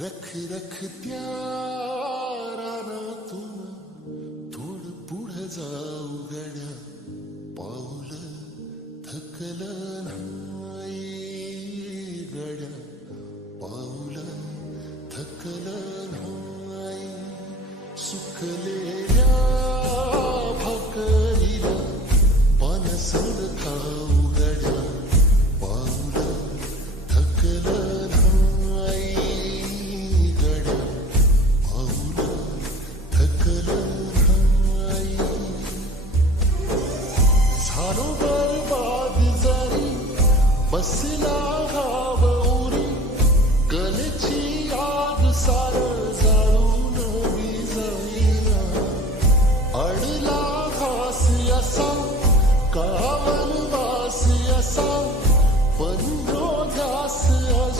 रख रख त्या रानातून थोड पुढे जाऊ गड्या, पाऊल थकलं नाही गड्या, पाऊल थकलं नाही. सुखले